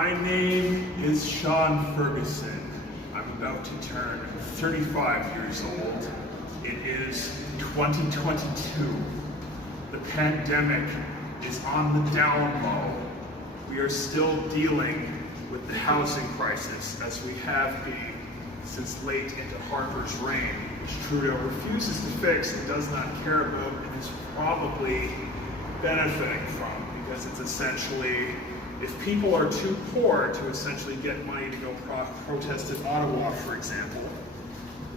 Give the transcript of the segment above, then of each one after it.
My name is Shaun Ferguson. I'm about to turn 35 years old. It is 2022. The pandemic is on the down low. We are still dealing with the housing crisis, as we have been since late into Harper's reign, which Trudeau refuses to fix and does not care about and is probably benefiting from, because it's essentially, if people are too poor to essentially get money to go protest in Ottawa, for example,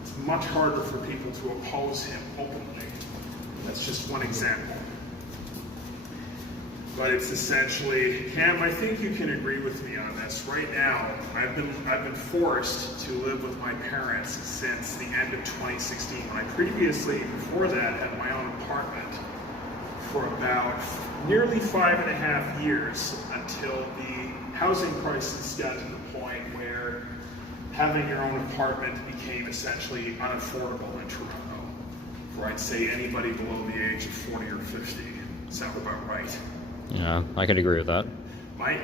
it's much harder for people to oppose him openly. That's just one example. But it's essentially, Cam, I think you can agree with me on this. Right now, I've been forced to live with my parents since the end of 2016. When I previously, before that, had my own apartment for about nearly 5.5 years, until the housing crisis got to the point where having your own apartment became essentially unaffordable in Toronto, for I'd say anybody below the age of 40 or 50. Sound about right? Yeah, I could agree with that. My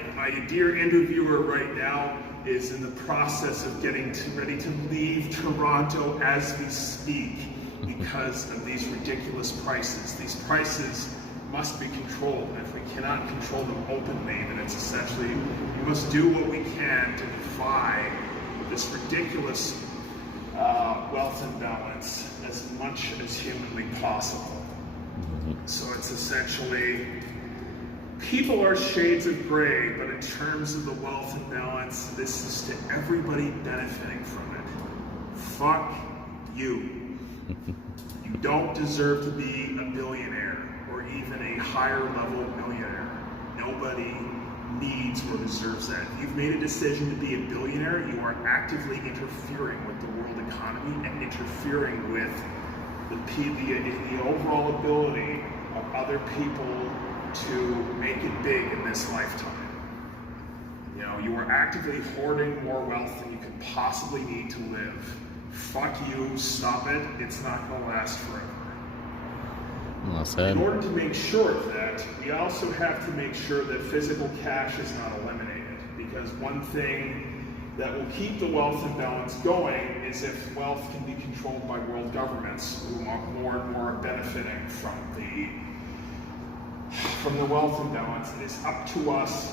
dear interviewer right now is in the process of getting ready to leave Toronto as we speak because of these ridiculous prices. These prices must be controlled, and if we cannot control them openly, then it's essentially, we must do what we can to defy this ridiculous wealth imbalance as much as humanly possible. So it's essentially, people are shades of gray, but in terms of the wealth imbalance, this is to everybody benefiting from it. Fuck you. You don't deserve to be a billionaire or even a higher level millionaire. Nobody needs or deserves that. If you've made a decision to be a billionaire, you are actively interfering with the world economy and interfering with the overall ability of other people to make it big in this lifetime. You know, you are actively hoarding more wealth than you could possibly need to live. Fuck you, stop it, it's not gonna last forever. Well said. In order to make sure of that, we also have to make sure that physical cash is not eliminated, because one thing that will keep the wealth imbalance going is if wealth can be controlled by world governments who are more and more benefiting from the wealth imbalance. It is up to us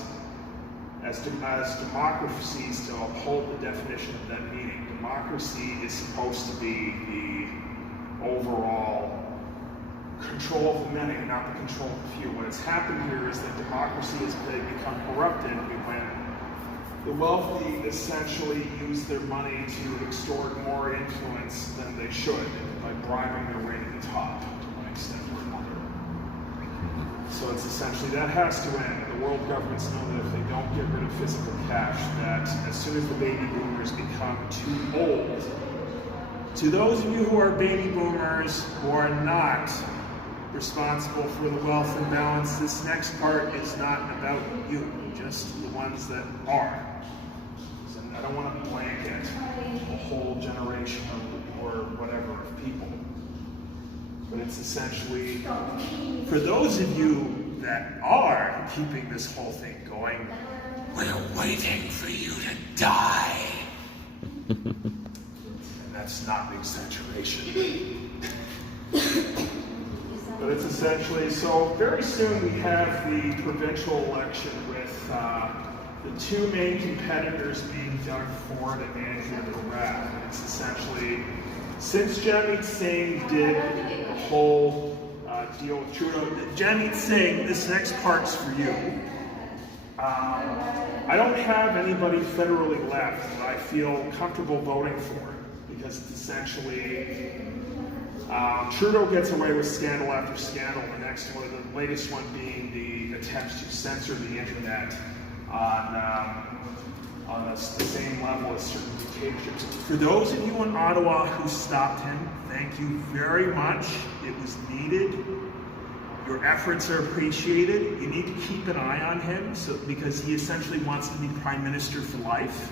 as democracies to uphold the definition of that meaning. Democracy is supposed to be the overall control of the many, not the control of the few. What has happened here is that democracy has become corrupted when the wealthy essentially use their money to extort more influence than they should by bribing their way to the top to one extent or another. So it's essentially, that has to end. The world governments know that if they don't get rid of physical cash, that as soon as the baby boomers become too old, to those of you who are baby boomers who are not responsible for the wealth imbalance, this next part is not about you, just the ones that are. So I don't want to blanket a whole generation or whatever of people. But it's essentially, for those of you that are keeping this whole thing going, we're waiting for you to die. And that's not an exaggeration. But it's essentially, so very soon we have the provincial election with the two main competitors being Doug Ford and Andrew McGrath. And it's essentially, since Jamit Singh did the whole deal with Trudeau, Jamit Singh, this next part's for you. I don't have anybody federally left that I feel comfortable voting for, because it's essentially, Trudeau gets away with scandal after scandal, the next one, the latest one being the attempts to censor the internet on the same level as certain dictatorships. For those of you in Ottawa who stopped him, thank you very much. It was needed. Your efforts are appreciated. You need to keep an eye on him because he essentially wants to be Prime Minister for life.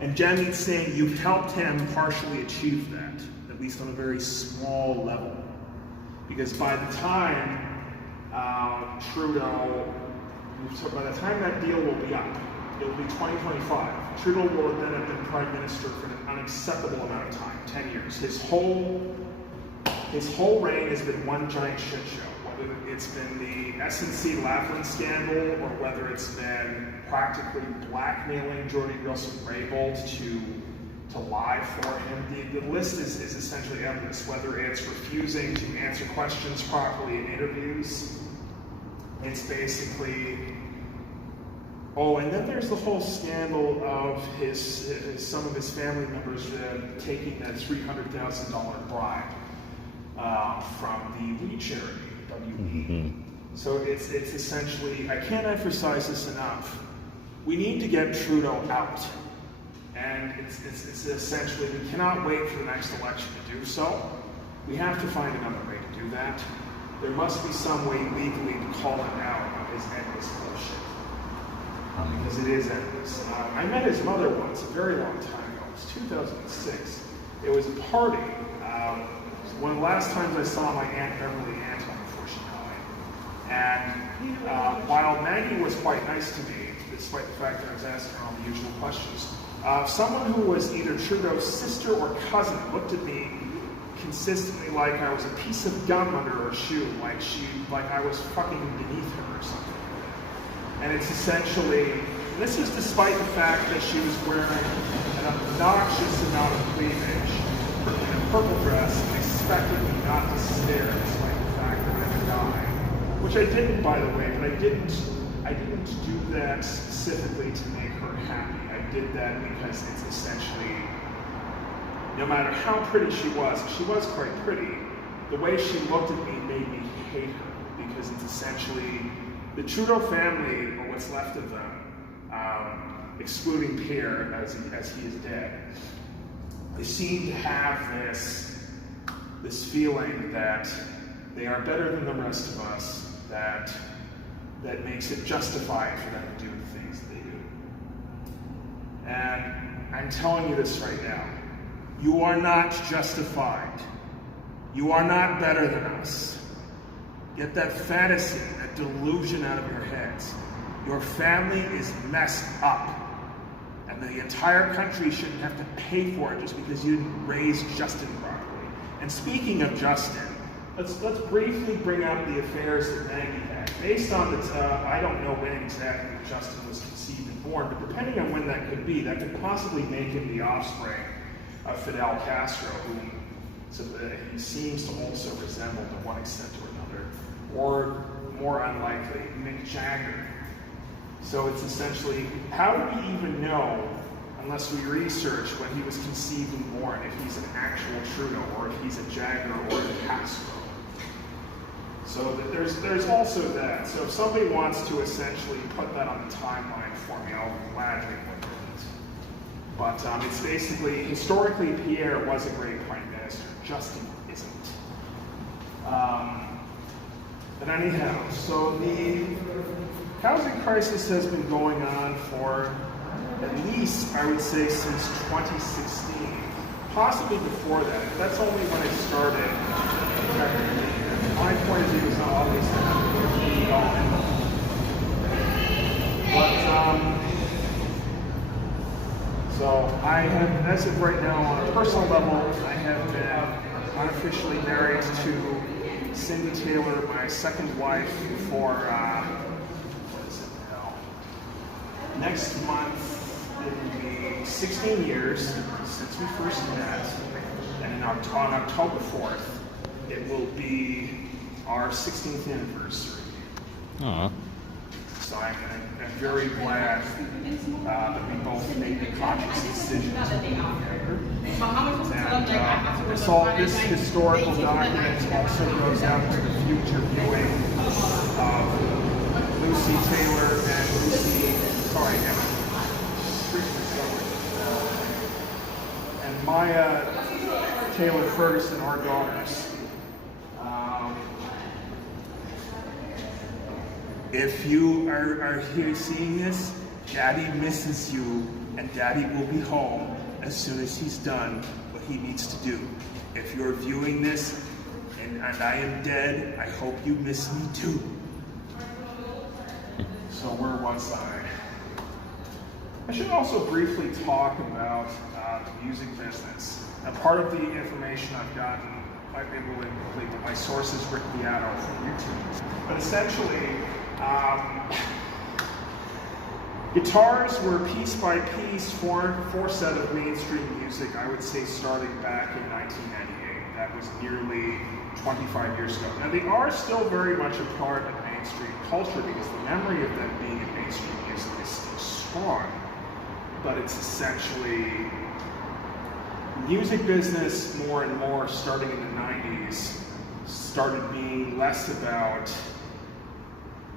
And Jamit Singh, you've helped him partially achieve that, at least on a very small level. Because by the time by the time that deal will be up, It'll be 2025. Trudeau will then have been Prime Minister for an unacceptable amount of time, 10 years. His whole reign has been one giant shit show. Whether it's been the SNC Laughlin scandal or whether it's been practically blackmailing Jordy Wilson-Raybould to lie for him. The list is essentially endless, whether it's refusing to answer questions properly in interviews. It's basically, oh, and then there's the whole scandal of some of his family members taking that $300,000 bribe from the weed charity, WE. So it's essentially, I can't emphasize this enough. We need to get Trudeau out. And it's essentially, we cannot wait for the next election to do so. We have to find another way to do that. There must be some way legally to call him out of his endless bullshit. Because it is endless. I met his mother once, a very long time ago. It was 2006. It was a party. One of the last times I saw my Aunt Beverly Anton before she died. And while Maggie was quite nice to me, despite the fact that I was asking her all the usual questions, someone who was either Trudeau's sister or cousin looked at me consistently like I was a piece of gum under her shoe, like I was fucking beneath her or something. And it's essentially, this is despite the fact that she was wearing an obnoxious amount of cleavage in a purple dress and expected me not to stare despite the fact that I would die. Which I didn't, by the way, but I didn't do that specifically to make her happy. I did that because it's essentially, no matter how pretty she was quite pretty, the way she looked at me made me hate her, because it's essentially, the Trudeau family, or what's left of them, excluding Pierre as he is dead, they seem to have this feeling that they are better than the rest of us, that makes it justified for them to do the things they do. And I'm telling you this right now. You are not justified. You are not better than us. Get that fantasy, that delusion out of your heads. Your family is messed up. And the entire country shouldn't have to pay for it just because you didn't raise Justin properly. And speaking of Justin, let's briefly bring up the affairs that Maggie had. Based on I don't know when exactly Justin was conceived and born, but depending on when that could be, that could possibly make him the offspring of Fidel Castro, whom he seems to also resemble to one extent or another, or more unlikely, Mick Jagger. So it's essentially, how do we even know, unless we research when he was conceived and born, if he's an actual Trudeau, or if he's a Jagger, or a Castro? So there's also that. So if somebody wants to essentially put that on the timeline for me, I'll gladly look at it. But it's basically, historically, Pierre was a great prime minister. Justin isn't. But anyhow, so the housing crisis has been going on for at least, I would say, since 2016. Possibly before that. That's only when it started. My point of view is not always the all in. But, so I have, as of right now, on a personal level, I have been unofficially married to Cindy Taylor, my second wife, for, what is it now? Next month, it will be 16 years since we first met, and on October 4th, it will be our 16th anniversary. Aww. So I'm very glad that we both made the conscious decision to be together. And this historical document also goes out to the future viewing of Lucy Taylor and Maya Taylor Ferguson, our daughters. If you are here seeing this, Daddy misses you, and Daddy will be home as soon as he's done what he needs to do. If you're viewing this and I am dead, I hope you miss me too. So we're one side. I should also briefly talk about the music business. Now, part of the information I've gotten might be a little incomplete, but my source is Rick Beato from YouTube. But essentially, guitars were piece by piece set of mainstream music, I would say starting back in 1998. That was nearly 25 years ago. Now, they are still very much a part of mainstream culture because the memory of them being in mainstream music is still strong. But it's essentially music business more and more starting in the 90s started being less about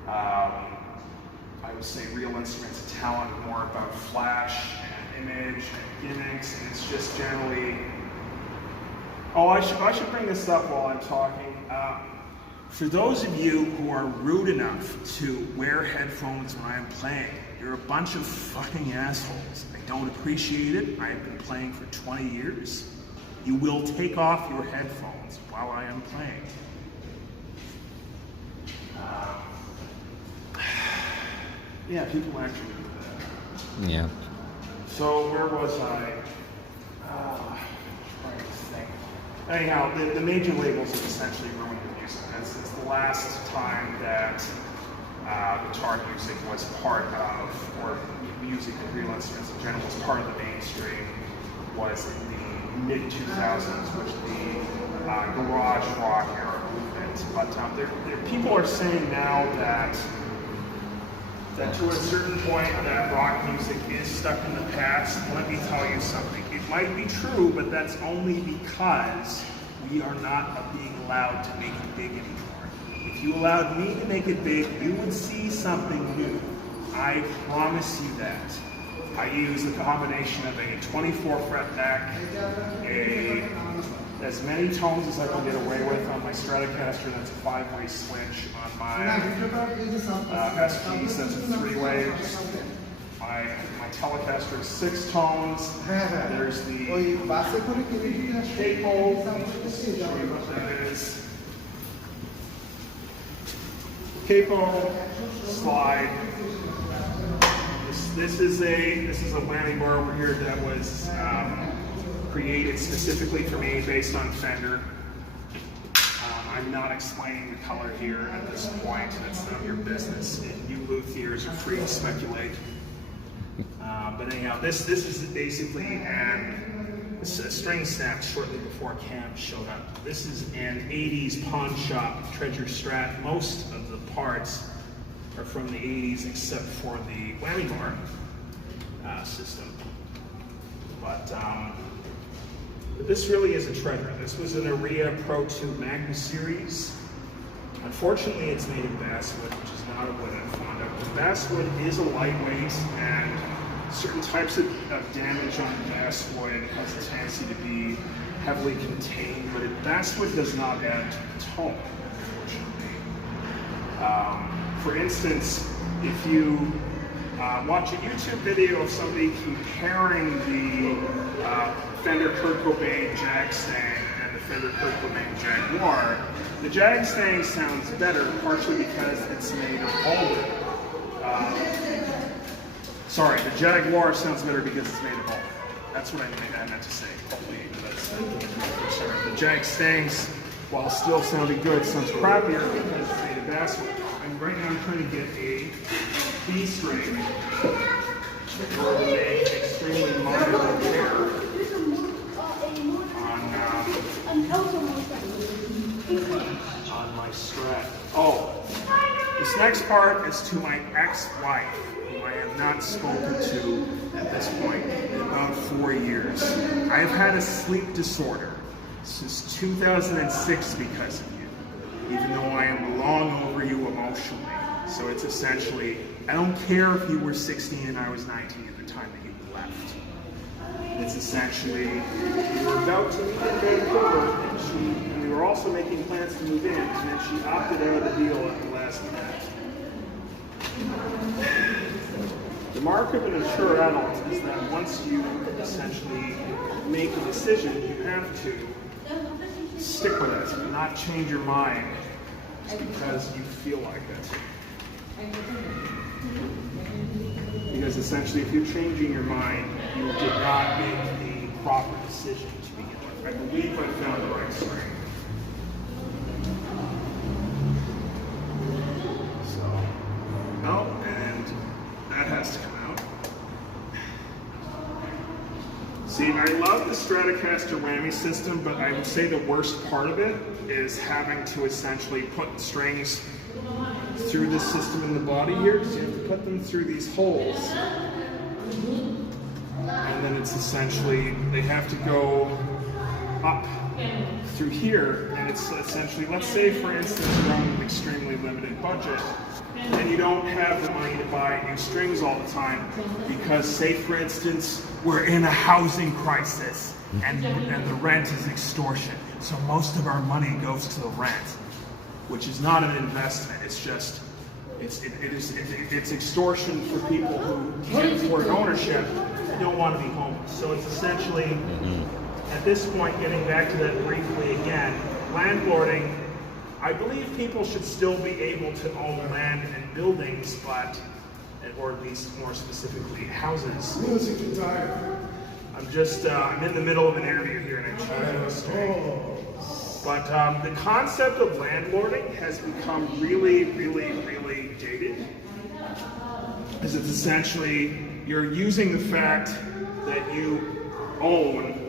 I would say real instruments and talent, more about flash and image and gimmicks, and it's just generally. Oh, I should bring this up while I'm talking. For those of you who are rude enough to wear headphones when I'm playing, you're a bunch of fucking assholes. I don't appreciate it. I have been playing for 20 years. You will take off your headphones while I am playing. Yeah, people actually do that. Yeah. So where was I? Trying to think. Anyhow, the major labels have essentially ruined the music. It's the last time that guitar music was part of, or music and real instruments in general was part of the mainstream, was in the mid-2000s, which the garage rock era movement. But people are saying now that to a certain point that rock music is stuck in the past. Let me tell you something. It might be true, but that's only because we are not being allowed to make it big anymore. If you allowed me to make it big, you would see something new. I promise you that. I use a combination of a 24 fret neck, as many tones as I can get away with on my Stratocaster, that's a 5-way switch. On my SPs, that's a 3-way. My Telecaster is 6 tones. There's the capo, show you what that is. Capo, slide. This is a whammy bar over here that was created specifically for me based on Fender. I'm not explaining the color here at this point. That's none of your business. And you luthiers are free to speculate. But anyhow, this is basically a string snap shortly before Cam showed up. This is an 80s pawn shop treasure Strat. Most of the parts are from the 80s except for the whammy bar system. But this really is a treasure. This was an Aria Pro 2 Magna Series. Unfortunately, it's made of basswood, which is not a wood I'm fond of. The basswood is a lightweight, and certain types of damage on basswood has a tendency to be heavily contained, but basswood does not add to the tone, unfortunately. For instance, if you watch a YouTube video of somebody comparing the Fender Kurt Cobain Jag Stang and the Fender Kurt Cobain Jaguar, the Jag Stang sounds better partially because it's made of alder. Sorry, the Jaguar sounds better because it's made of alder. That's what I meant to say. Hopefully that's the Jag Stangs, while still sounding good, sounds crappier because it's made of basswood. And right now I'm trying to get a B string for a extremely minor repair on my Strat. Oh, this next part is to my ex-wife, who I have not spoken to at this point in about 4 years. I've had a sleep disorder since 2006 because of you, even though I am long over you emotionally. So it's essentially, I don't care if you were 16 and I was 19 at the time that you left. It's essentially, we were about to meet in Vancouver, and we were also making plans to move in, and then she opted out of the deal at the last minute. The mark of an mature adult is that once you essentially make a decision, you have to stick with it and not change your mind just because you feel like it. Because essentially, if you're changing your mind, you did not make the proper decision to begin with. I believe I found the right string. So, oh, and that has to come out. See, I love the Stratocaster whammy system, but I would say the worst part of it is having to essentially put strings through the system in the body here. So you have to put them through these holes. And then it's essentially, they have to go up through here. And it's essentially, let's say for instance, you're on an extremely limited budget and you don't have the money to buy new strings all the time because, say for instance, we're in a housing crisis and the rent is extortion. So most of our money goes to the rent, which is not an investment. It's just, it's extortion for people who can't afford ownership and don't want to be homeless. So it's essentially, at this point, getting back to that briefly again, landlording, I believe people should still be able to own land and buildings, but, or at least more specifically, houses. Music guitar. I'm just, I'm in the middle of an interview here and I'm changing the string. But the concept of landlording has become really, really, really dated. Because it's essentially, you're using the fact that you own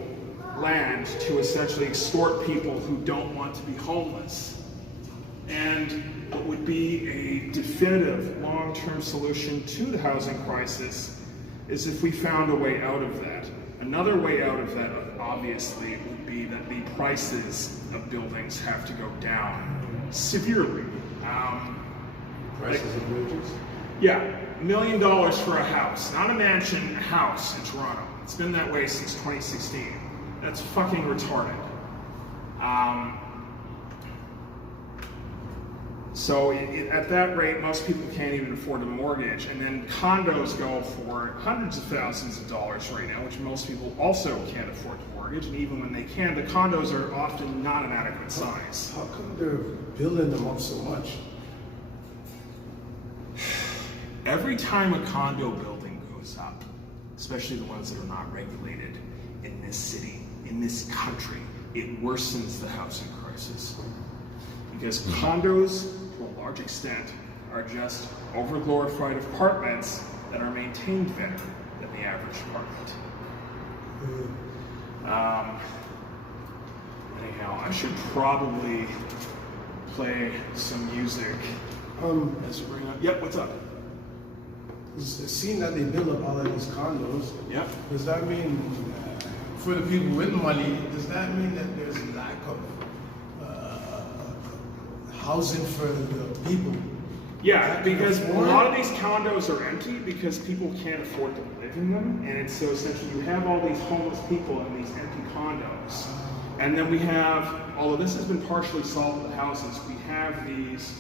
land to essentially extort people who don't want to be homeless. And what would be a definitive long-term solution to the housing crisis is if we found a way out of that. Another way out of that, obviously, would be that the prices of buildings have to go down severely. Prices of buildings? Yeah, $1 million for a house, not a mansion, a house in Toronto. It's been that way since 2016. That's fucking retarded. So at that rate, most people can't even afford a mortgage. And then condos go for hundreds of thousands of dollars right now, which most people also can't afford to mortgage. And even when they can, the condos are often not an adequate size. How come they're building them up so much? Every time a condo building goes up, especially the ones that are not regulated in this city, in this country, it worsens the housing crisis. Because condos, to a large extent, are just overglorified apartments that are maintained better than the average apartment. Anyhow, I should probably play some music as we bring up. Yep, what's up? Seeing that they build up all of these condos, Yep. does that mean, for the people with money, does that mean that there's a lack of housing for the people? Yeah, because a lot of these condos are empty because people can't afford to live in them, and it's so essentially you have all these homeless people in these empty condos. And then we have, although this has been partially solved with the houses, we have these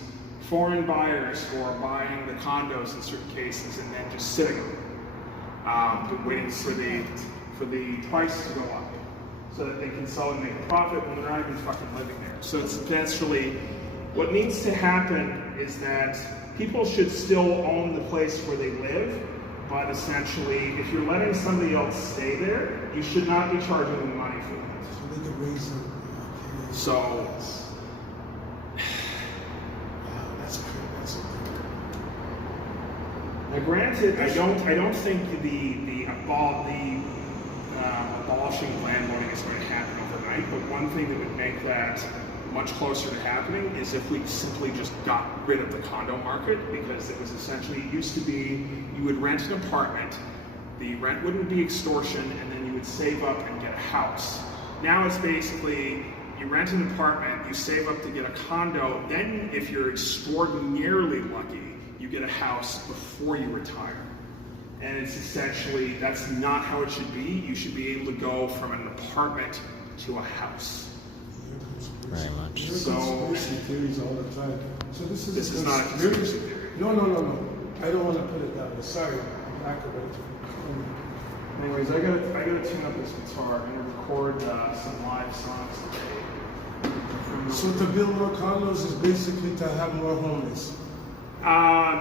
foreign buyers who are buying the condos in certain cases and then just sitting them, waiting for the price to go up so that they can sell and make a profit when they're not even fucking living there. So it's essentially, what needs to happen is that people should still own the place where they live, but essentially, if you're letting somebody else stay there, you should not be charging them money for that. So they can raise them. So, That's great. That's okay. now granted, I don't think the abolishing landlording is going to happen overnight, but one thing that would make that much closer to happening is if we simply just got rid of the condo market, because it was essentially, it used to be you would rent an apartment, the rent wouldn't be extortion, and then you would save up and get a house. Now it's basically, you rent an apartment, you save up to get a condo, then if you're extraordinarily lucky, you get a house before you retire. And it's essentially, that's not how it should be. You should be able to go from an apartment to a house. Very much. There's conspiracy theories all the time. So this is not a conspiracy theory. No. I don't want to put it that way. Sorry. Anyways, I gotta tune up this guitar. I'm gonna record some live songs today. So to build more condos is basically to have more homeless.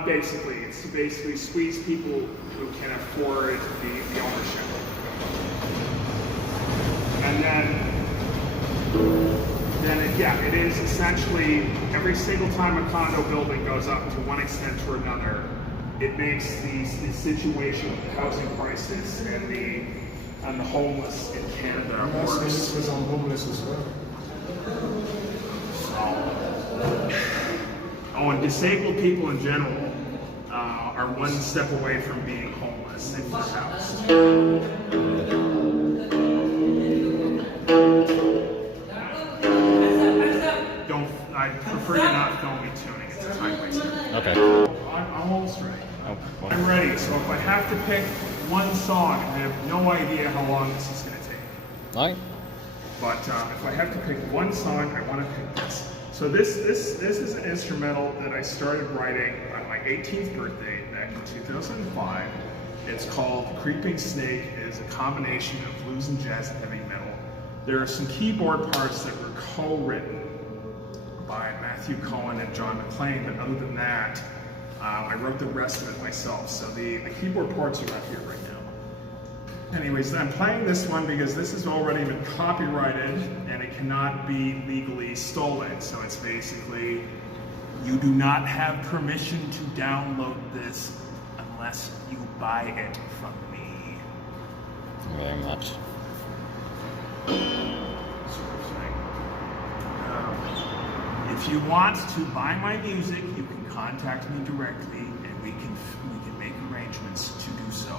Basically, it's to basically squeeze people who can afford the ownership. And it is essentially every single time a condo building goes up to one extent or another, it makes the situation of the housing crisis and the homeless in Canada worse. This was on homeless as well. And disabled people in general are one step away from being homeless if they're housed. I prefer you not film me tuning. It's a time waster. Okay. I'm almost ready. Oh, well. I'm ready. So if I have to pick one song, I have no idea how long this is going to take. All right. But if I have to pick one song, I want to pick this. So this is an instrumental that I started writing on my 18th birthday back in 2005. It's called Creeping Snake. It is a combination of blues and jazz and heavy metal. There are some keyboard parts that were co-written by Matthew Cohen and John McClain, but other than that, I wrote the rest of it myself. So the keyboard parts are not here right now. Anyways, I'm playing this one because this has already been copyrighted and it cannot be legally stolen. So it's basically, you do not have permission to download this unless you buy it from me. Very much. If you want to buy my music, you can contact me directly, and we can make arrangements to do so.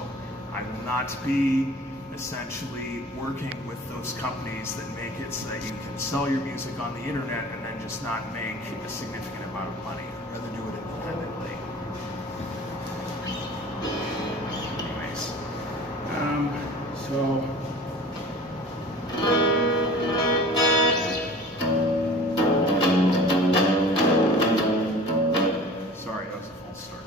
I will not be essentially working with those companies that make it so that you can sell your music on the internet and then just not make a significant amount of money. I'd rather do it independently. Anyways, sorry, that was a false start.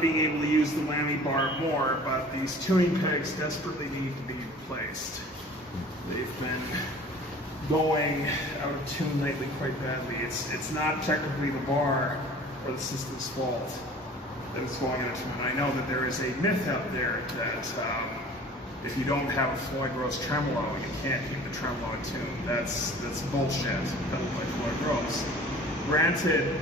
not being able to use the whammy bar more, but these tuning pegs desperately need to be replaced. They've been going out of tune lately quite badly. It's not technically the bar or the system's fault that it's going out of tune. I know that there is a myth out there that if you don't have a Floyd Rose tremolo, you can't keep the tremolo in tune. That's bullshit. Pedaled by Floyd Rose. Granted,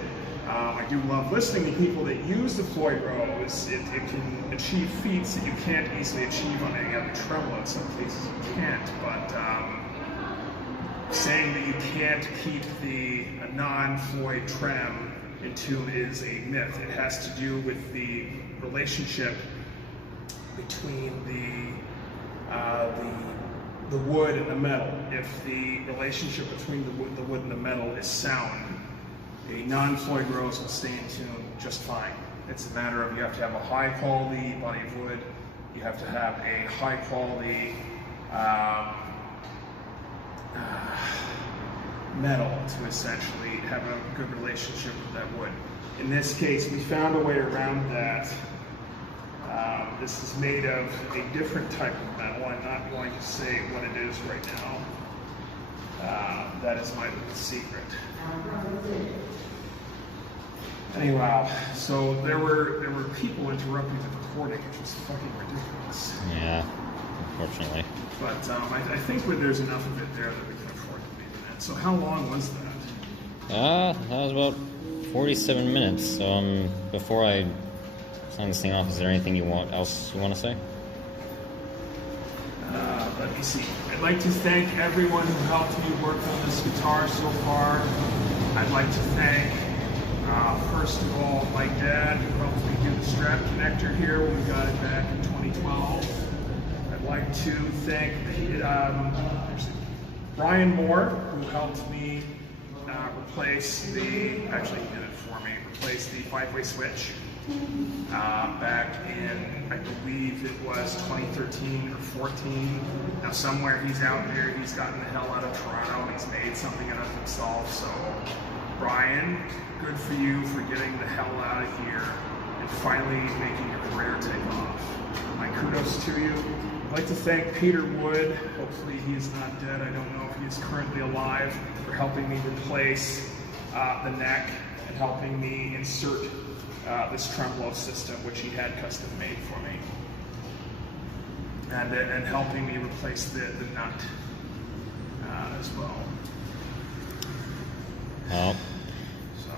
I do love listening to people that use the Floyd Rose. It can achieve feats that you can't easily achieve on any other tremolo. In some cases you can't, but saying that you can't keep the non-Floyd trem in tune is a myth. It has to do with the relationship between the wood and the metal. If the relationship between the wood and the metal is sound, a non-Floyd Rose will stay in tune just fine. It's a matter of you have to have a high quality body of wood, you have to have a high quality metal to essentially have a good relationship with that wood. In this case, we found a way around that. This is made of a different type of metal. I'm not going to say what it is right now. That is my little secret. Anyway, so there were people interrupting the recording, which was fucking ridiculous. Yeah, unfortunately. But I think there's enough of it there that we can afford to leave it in. So how long was that? That was about 47 minutes. So before I sign this thing off, is there anything else you want to say? Let me see. I'd like to thank everyone who helped me work on this guitar so far. I'd like to thank, first of all, my dad who helped me do the strap connector here when we got it back in 2012. I'd like to thank Brian Moore, who helped me replace actually he did it for me, replace the 5-way switch back in, I believe it was 2013 or 14. Now somewhere he's out there, he's gotten the hell out of Toronto and he's made something out of himself. So Brian, good for you for getting the hell out of here and finally making your career take off. My kudos to you. I'd like to thank Peter Wood. Hopefully he is not dead. I don't know if he is currently alive, for helping me replace the neck and helping me insert this tremolo system, which he had custom made for me, and helping me replace the nut as well. Well, so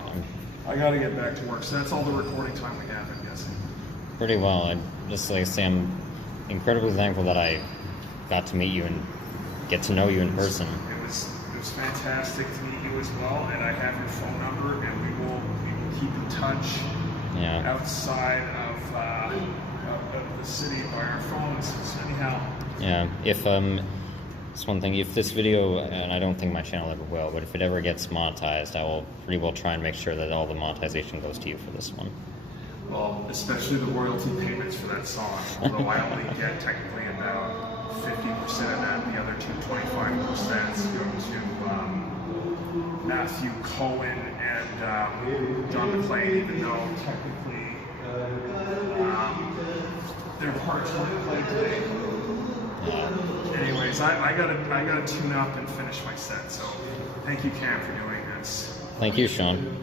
I got to get back to work. So that's all the recording time we have, I'm guessing. pretty well. I just like to say I'm incredibly thankful that I got to meet you and get to know you in person. It was fantastic to meet you as well, and I have your phone number, and we will keep in touch. Yeah. Outside of the city by our phones. So anyhow. Yeah. If it's one thing. If this video, and I don't think my channel ever will, but if it ever gets monetized, I will pretty well try and make sure that all the monetization goes to you for this one. Well, especially the royalty payments for that song. Although I only get technically about 50% of that, the other 25% go to Matthew Cohen and John McClane, even though technically their parts weren't played today. Anyways, I gotta tune up and finish my set. So thank you, Cam, for doing this. Thank you, Shaun.